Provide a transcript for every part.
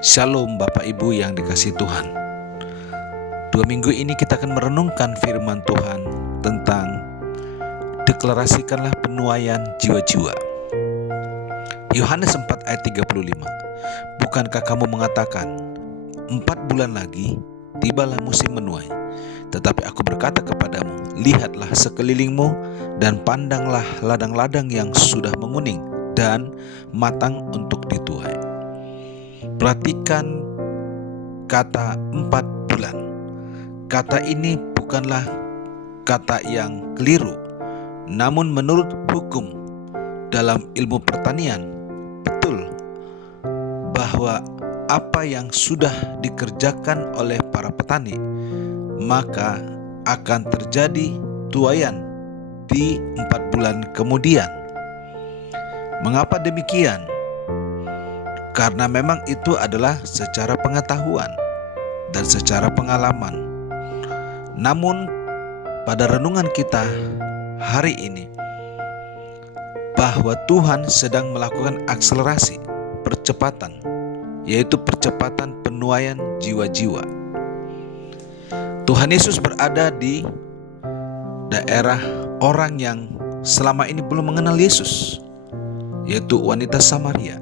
Shalom Bapak Ibu yang dikasihi Tuhan. 2 minggu ini kita akan merenungkan firman Tuhan tentang deklarasikanlah penuaian jiwa-jiwa. Yohanes 4 ayat 35. Bukankah kamu mengatakan 4 bulan lagi tibalah musim menuai? Tetapi aku berkata kepadamu, lihatlah sekelilingmu dan pandanglah ladang-ladang yang sudah menguning dan matang untuk dituai. Perhatikan kata 4 bulan. Kata ini bukanlah kata yang keliru. Namun menurut hukum dalam ilmu pertanian, betul bahwa apa yang sudah dikerjakan oleh para petani, maka akan terjadi tuaian di 4 bulan kemudian. Mengapa demikian? Karena memang itu adalah secara pengetahuan dan secara pengalaman. Namun pada renungan kita hari ini, bahwa Tuhan sedang melakukan akselerasi, percepatan, yaitu percepatan penuaian jiwa-jiwa. Tuhan Yesus berada di daerah orang yang selama ini belum mengenal Yesus, yaitu wanita Samaria.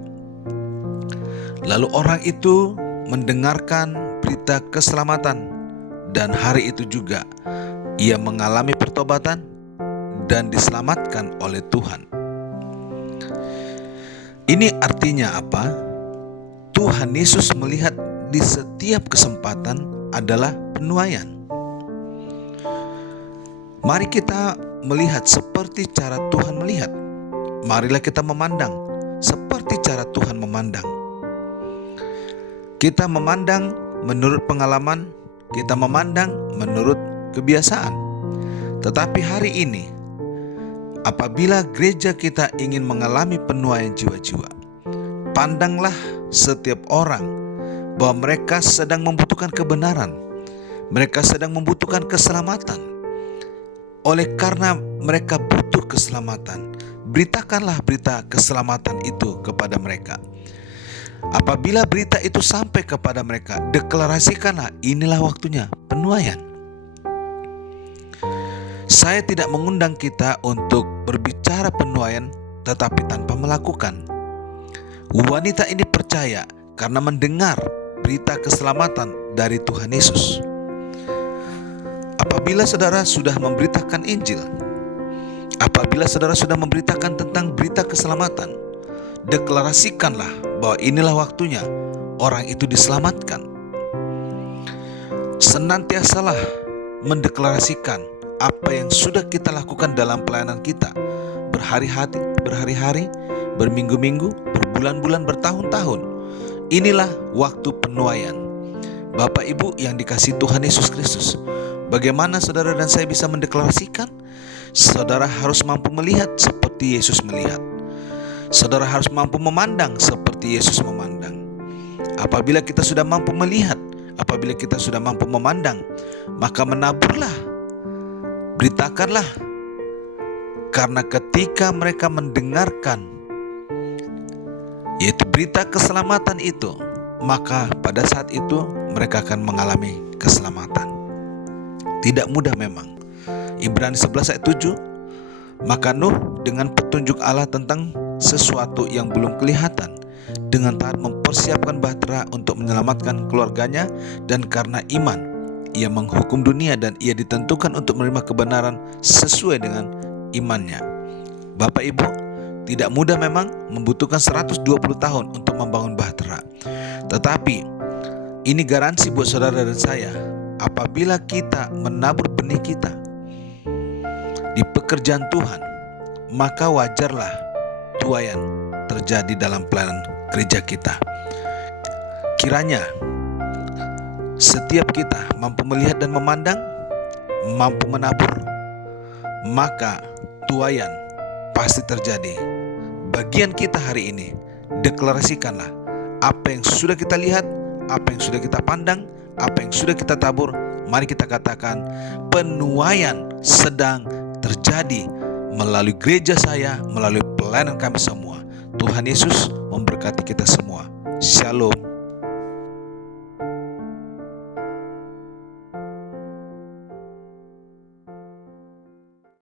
Lalu orang itu mendengarkan berita keselamatan, dan hari itu juga ia mengalami pertobatan dan diselamatkan oleh Tuhan. Ini artinya apa? Tuhan Yesus melihat di setiap kesempatan adalah penuaian. Mari kita melihat seperti cara Tuhan melihat. Marilah kita memandang seperti cara Tuhan memandang. Kita memandang menurut pengalaman, kita memandang menurut kebiasaan. Tetapi hari ini, apabila gereja kita ingin mengalami penuaian jiwa-jiwa, pandanglah setiap orang bahwa mereka sedang membutuhkan kebenaran, mereka sedang membutuhkan keselamatan. Oleh karena mereka butuh keselamatan, beritakanlah berita keselamatan itu kepada mereka. Apabila berita itu sampai kepada mereka, deklarasikanlah, inilah waktunya penuaian. Saya tidak mengundang kita untuk berbicara penuaian tetapi tanpa melakukan. Wanita ini percaya karena mendengar berita keselamatan dari Tuhan Yesus. Apabila saudara sudah memberitakan Injil, apabila saudara sudah memberitakan tentang berita keselamatan, deklarasikanlah bahwa inilah waktunya orang itu diselamatkan. Senantiasalah mendeklarasikan apa yang sudah kita lakukan dalam pelayanan kita, berhari-hari, berminggu-minggu, berbulan-bulan, bertahun-tahun. Inilah waktu penuaian. Bapak Ibu yang dikasihi Tuhan Yesus Kristus, bagaimana saudara dan saya bisa mendeklarasikan? Saudara harus mampu melihat seperti Yesus melihat. Saudara harus mampu memandang seperti Yesus memandang. Apabila kita sudah mampu melihat, apabila kita sudah mampu memandang, maka menaburlah, beritakanlah. Karena ketika mereka mendengarkan, yaitu berita keselamatan itu, maka pada saat itu mereka akan mengalami keselamatan. Tidak mudah memang. Ibrani 11 ayat 7, maka Nuh dengan petunjuk Allah tentang sesuatu yang belum kelihatan, dengan taat mempersiapkan bahtera untuk menyelamatkan keluarganya, dan karena iman ia menghukum dunia dan ia ditentukan untuk menerima kebenaran sesuai dengan imannya. Bapak Ibu, tidak mudah memang, membutuhkan 120 tahun untuk membangun bahtera. Tetapi ini garansi buat saudara dan saya, apabila kita menabur benih kita di pekerjaan Tuhan, maka wajarlah tuaian terjadi dalam pelayanan gereja kita. Kiranya setiap kita mampu melihat dan memandang, mampu menabur, maka tuaian pasti terjadi. Bagian kita hari ini, deklarasikanlah apa yang sudah kita lihat, apa yang sudah kita pandang, apa yang sudah kita tabur. Mari kita katakan, penuaian sedang terjadi melalui gereja saya, melalui pelayanan kami semua. Tuhan Yesus memberkati kita semua. Shalom.